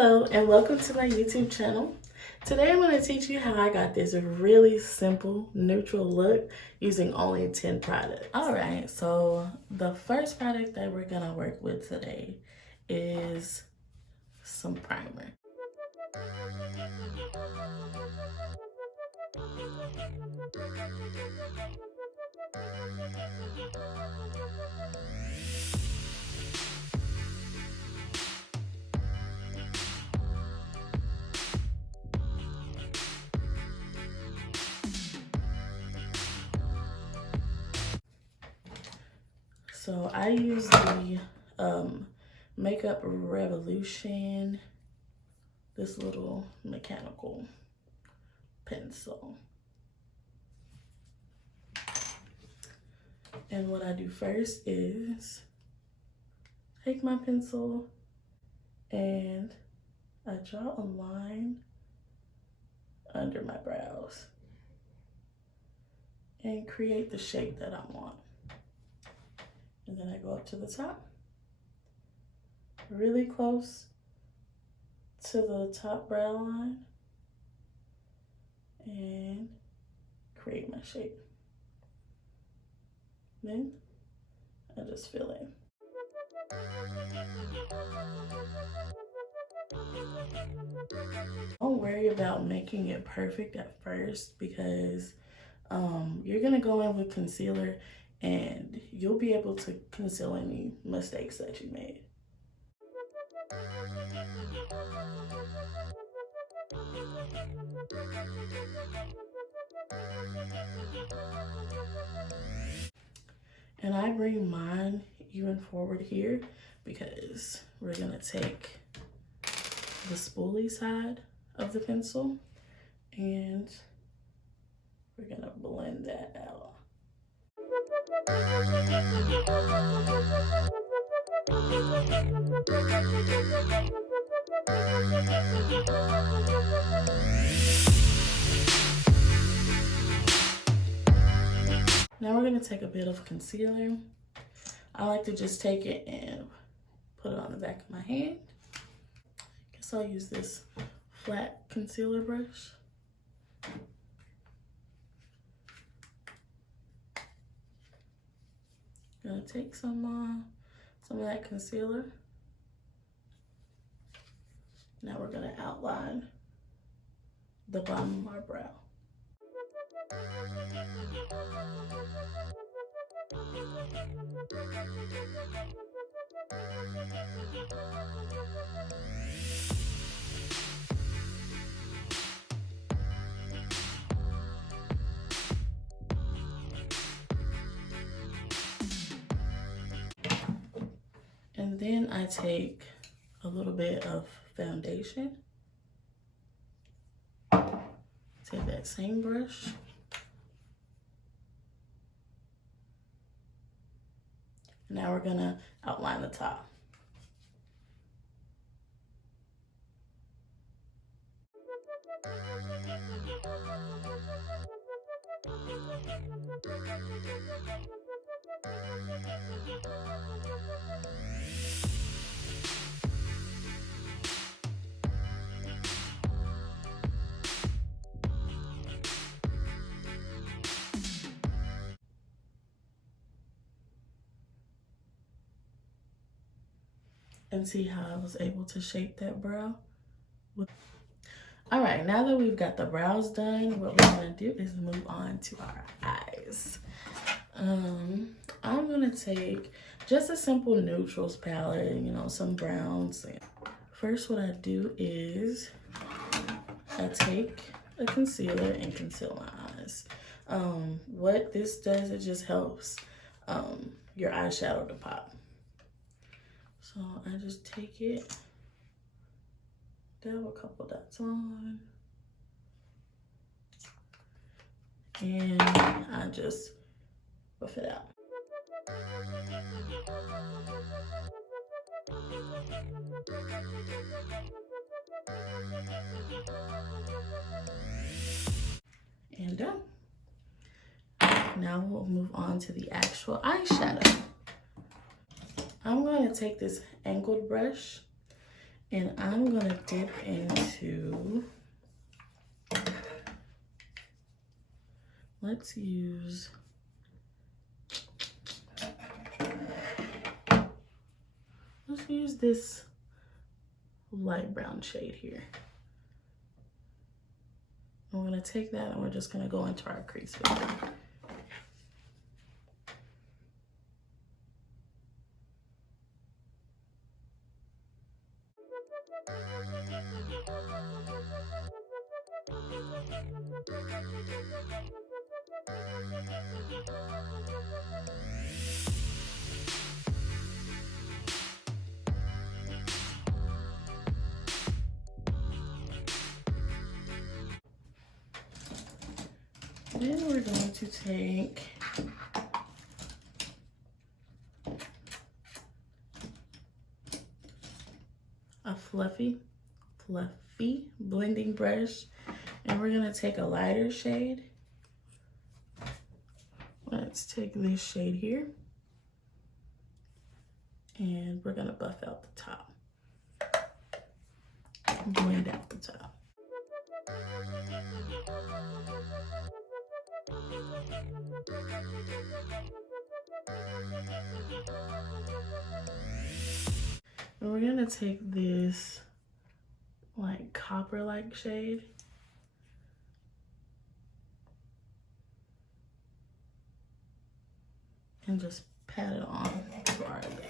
Hello and welcome to my YouTube channel. Today I'm going to teach you how I got this really simple neutral look using only 10 products. Alright, so the first product that we're going to work with today is some primer. So I use the Makeup Revolution, this little mechanical pencil. And what I do first is take my pencil and I draw a line under my brows and create the shape that I want. And then I go up to the top, really close to the top brow line, and create my shape. Then I just fill in. Don't worry about making it perfect at first because you're gonna go in with concealer and you'll be able to conceal any mistakes that you made. And I bring mine even forward here because we're gonna take the spoolie side of the pencil and we're gonna blend that out. Now we're gonna take a bit of concealer. I like to just take it and put it on the back of my hand. Guess I'll use this flat concealer brush. Gonna take some of that concealer. Now we're gonna outline the bottom of our brow. And then I take a little bit of foundation. Take that same brush. Now we're gonna outline the top. And see how I was able to shape that brow. All right, now that we've got the brows done, what we're gonna do is move on to our eyes. I'm gonna take just a simple neutrals palette, you know, some browns. First, what I do is I take a concealer and conceal my eyes. What this does, it just helps your eyeshadow to pop. So I just take it, dab a couple dots on, and I just buff it out. And done. Now we'll move on to the actual eyeshadow. I'm going to take this angled brush And I'm gonna dip into, let's use, this light brown shade here. And we're gonna take that and we're just gonna go into our crease with it. Then we're going to take a fluffy blending brush, and we're gonna take a lighter shade. Let's take this shade here, and we're gonna buff out the top, blend out the top. And we're gonna take this like copper-like shade and just pat it on to our lid.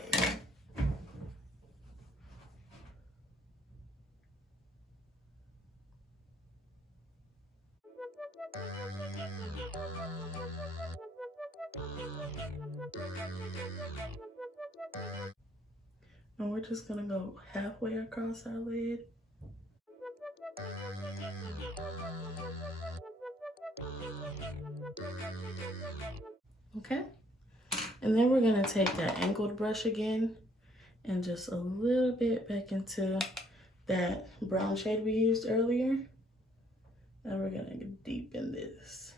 And we're just gonna go halfway across our lid. Okay, and then we're gonna take that angled brush again and just a little bit back into that brown shade we used earlier. And we're gonna deepen this.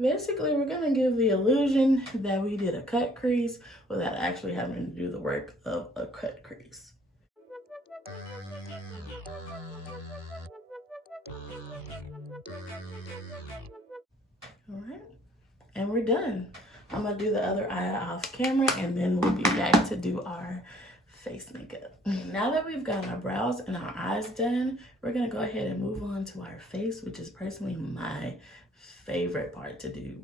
Basically, we're gonna give the illusion that we did a cut crease without actually having to do the work of a cut crease. All right, and we're done. I'm gonna do the other eye off camera and then we'll be back to do our face makeup. Now that we've got our brows and our eyes done, we're gonna go ahead and move on to our face, which is personally my favorite part to do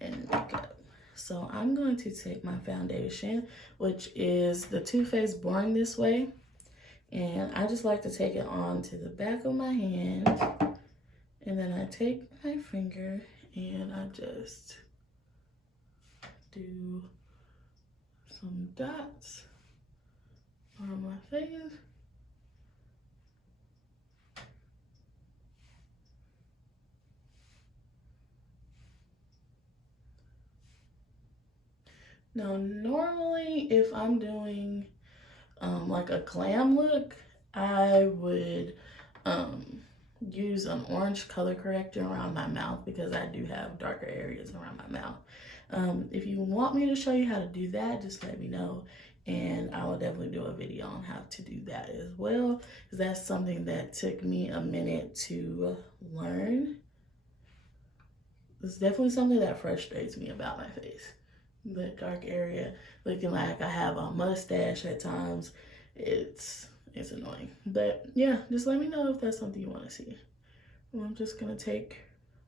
in makeup. So I'm going to take my foundation, which is the Too Faced Born This Way. And I just like to take it on to the back of my hand. And then I take my finger and I just do some dots on my face. Now, normally if I'm doing like a glam look, I would use an orange color corrector around my mouth because I do have darker areas around my mouth. If you want me to show you how to do that, just let me know and I will definitely do a video on how to do that as well, because that's something that took me a minute to learn. It's definitely something that frustrates me about my face. The dark area looking like I have a mustache at times. It's annoying. But yeah, just let me know if that's something you want to see. I'm just gonna take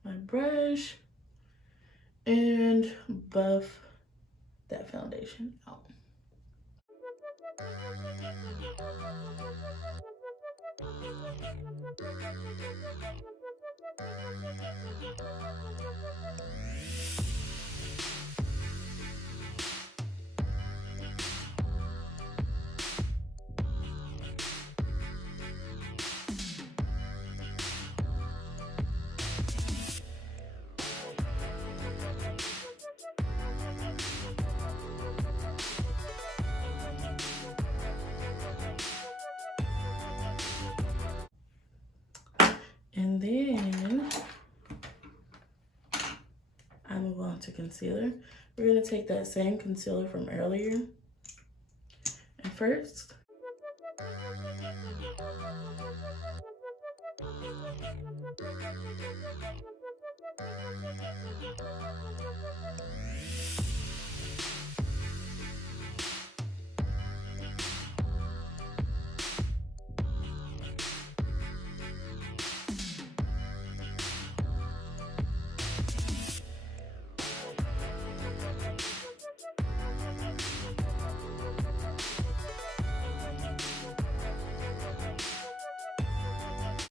my brush and buff that foundation out. And then I move on to concealer. We're gonna take that same concealer from earlier. And first,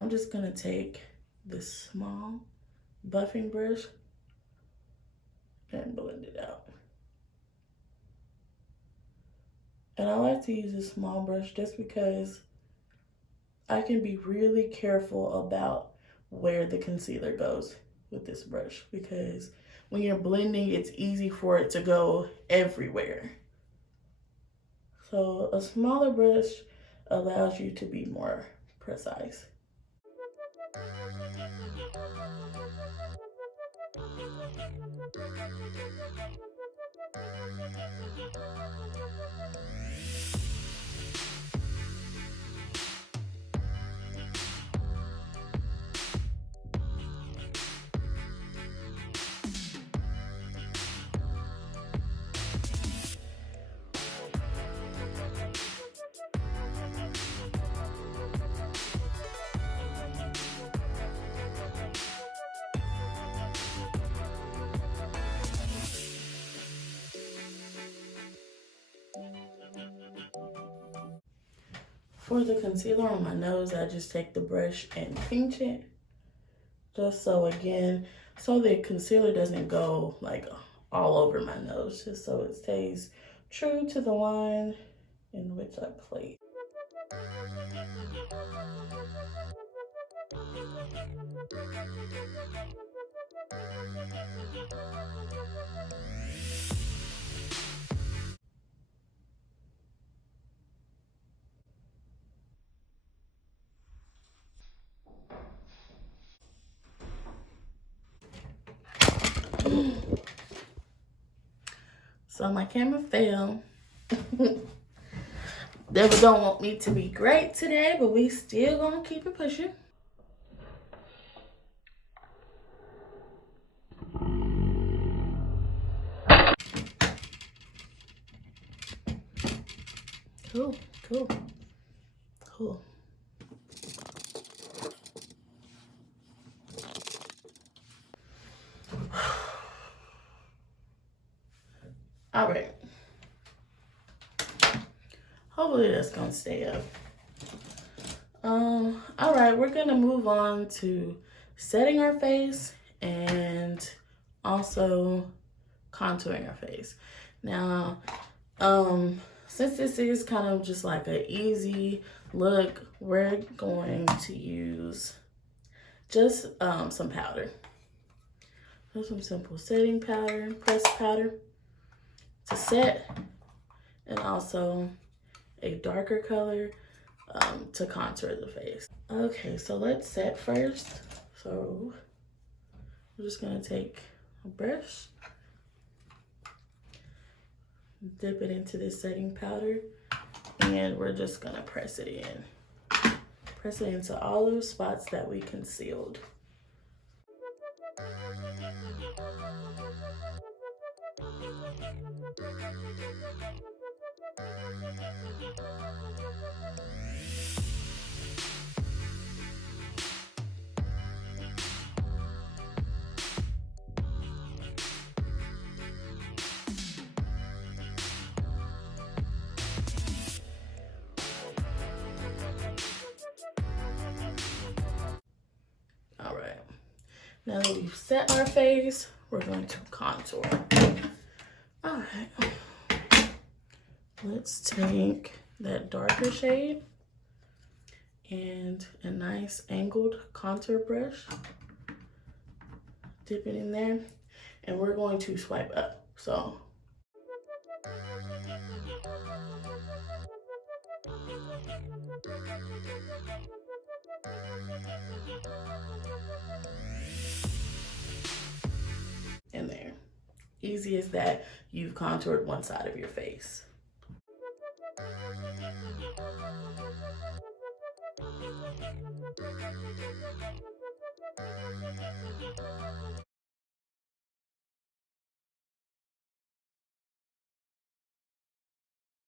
I'm just gonna take this small buffing brush and blend it out. And I like to use a small brush just because I can be really careful about where the concealer goes with this brush, because when you're blending, it's easy for it to go everywhere. So a smaller brush allows you to be more precise. For the concealer on my nose, I just take the brush and pinch it. Just so, again, so the concealer doesn't go like all over my nose. Just so it stays true to the line in which I placed. So my camera failed. Devil don't want me to be great today, but we still gonna keep it pushing. Cool, cool, cool. All right. Hopefully that's gonna stay up. All right, we're gonna move on to setting our face and also contouring our face. Now, since this is kind of just like an easy look, we're going to use just some powder. Just some simple setting powder, pressed powder to set, and also a darker color to contour the face. Okay, so let's set first. So I'm just gonna take a brush, dip it into this setting powder, and we're just gonna press it in. Press it into all those spots that we concealed. All right, now that we've set our face, we're going to contour. All right, let's take that darker shade and a nice angled contour brush, dip it in there, and we're going to swipe up. So in there. Easy as that, you've contoured one side of your face.